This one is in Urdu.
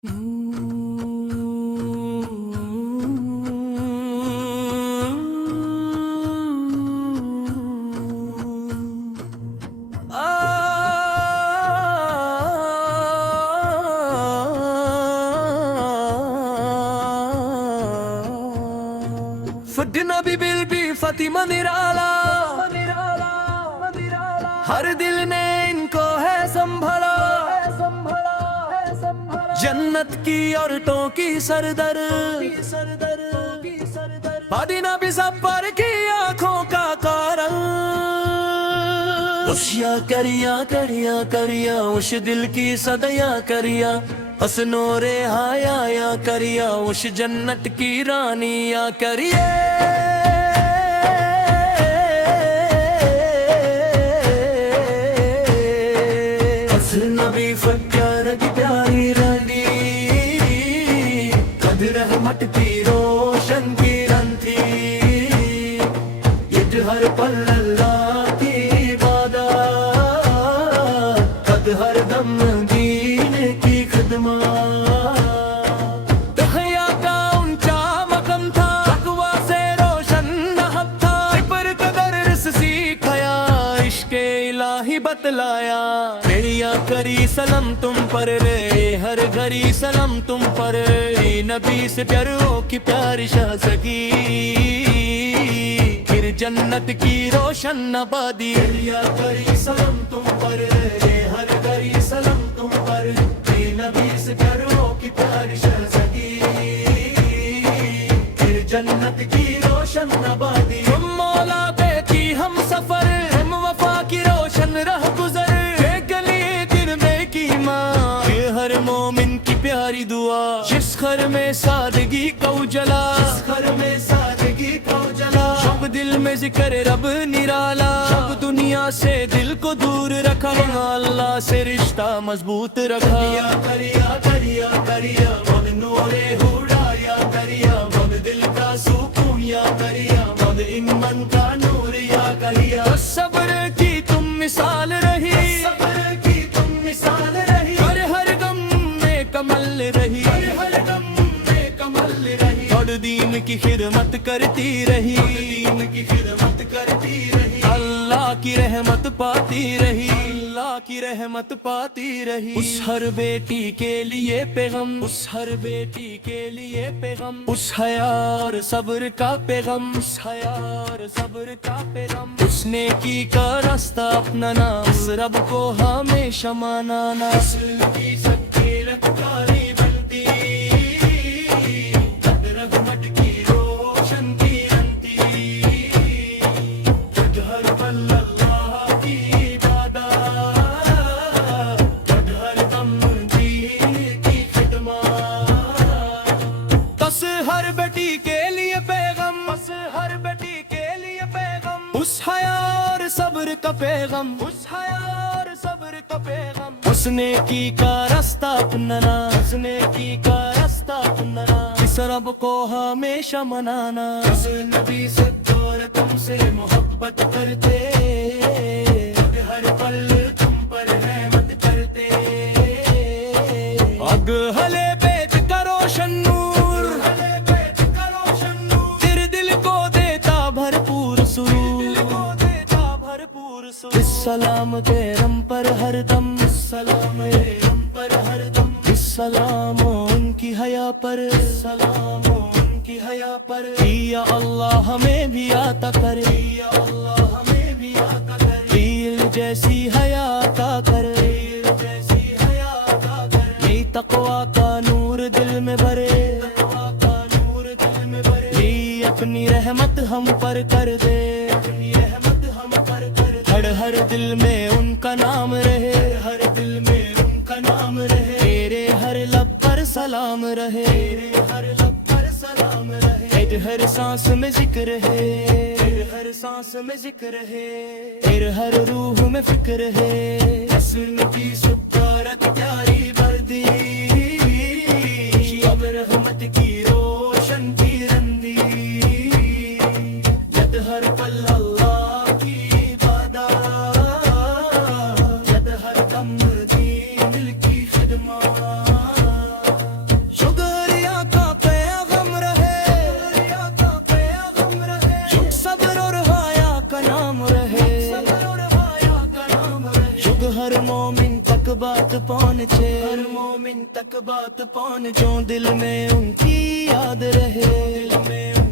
فدنا بی فاطمہ نرالا، ہر دل نے ان کو ہے سنبھالا، جنت کی عورتوں کی سردر، مدینہ بھی سب پر کی آنکھوں کا کارن، خوشیاں کریا اس دل کی صدیاں کریا، اس نور حیا یا کریا اس جنت کی رانی یا کریے، اس نبی فکر کی پیاری رانی، قد رحمت کی روشن کرن تھی، یہ ہر پل اللہ کی عبادت، قد ہر دم دین کی خدمت، تحیا کا اونچا مقام تھا، تقویٰ سے روشن نہب تھا، پر قدر رس سیکھایا، عشق الہی بتلایا، میری کری سلام تم پر رے، ہر گھڑی سلام تم پر، نبی سے پیاروں کی پیاری شاہ سگی، پھر جنت کی روشن آبادی، کری سلام تم پر رے، ہر گھڑی سلام تم پر، نبی سے پیاروں کی پیاری شاہ سگی، پھر جنت کی روشن آبادی، تم مولا پہ کی ہم سفر، ہم وفا کی روشن راہ گزر، ہر مومن کی پیاری دعا، جس گھر میں سادگی کا اجلا، جب دل میں ذکر رب نرالا، جب دنیا سے دل کو دور رکھا، اللہ سے رشتہ مضبوط رکھا، کریا مد نور ہدا یا کریا مد دل کا سکون یا کریا مد ایمان کا نور یا کریا، صبر کی تم مثال رہی، اور دین کی خدمت کرتی رہی، اللہ کی رحمت پاتی رہی، اللہ کی رحمت پاتی رہی، اس ہر بیٹی کے لیے پیغام، اس ہر بیٹی کے لیے پیغام، اس حیا اور صبر کا پیغام، اس حیا اور صبر کا پیغام، اس نیکی کا راستہ اپنانا، اس رب کو ہمیشہ مانانا، اصل کی سچی رفتاری بنتی، قد رحمت کی روشن کرنتی، قد ہر پل اللہ کی عبادت، قد ہر دم دین کی خدمت، بس ہر بیٹی کے لیے پیغام، بس ہر بیٹی کے لیے پیغام، اس حیا اور صبر کا پیغام، اس حیا اور صبر کا پیغام، اس نیکی کا راستہ اپنانا، اس نیکی کا راستہ اپنانا، اس رب کو ہمیشہ منانا، اس نبی سے اور تم سے محبت کرتے، ہر پل تم پر رحمت کرتے، اگلے بیت کا روشن نور، تیرے دل کو دیتا بھرپور سرور، السلام تیرم پر ہر دم، السلام تیرم پر ہر دم، السلام ان کی حیا پر، السلام ان کی حیا پر، یا اللہ ہمیں بھی عطا کر، یا اللہ ہمیں بھی عطا کر، تیر جیسی حیا عطا کر، تیر جیسی حیا عطا کر، یہ تقویٰ کا نور دل میں بھرے، تقویٰ کا نور دل میں بھرے، یہ اپنی رحمت ہم پر کر دے، اپنی رحمت ہم پر کر دے، ہر دل میں ان کا نام رہے، ہر دل میں ان کا نام رہے، تیرے ہر لب پر سلام رہے، تیرے ہر لب پر سلام رہے، ہر سانس میں ذکر ہے، ہر سانس میں ذکر ہے، ہر روح میں فکر ہے، حسن کی سکارت پیاری وردی، اب رحمت کی روشن کی رندی، جد ہر پل اللہ کی عبادت، جد ہر دم دین کی خدمت، ہر مومن تک بات پہنچے ہر مومن تک بات پہنچے جو دل میں ان کی یاد رہے دل میں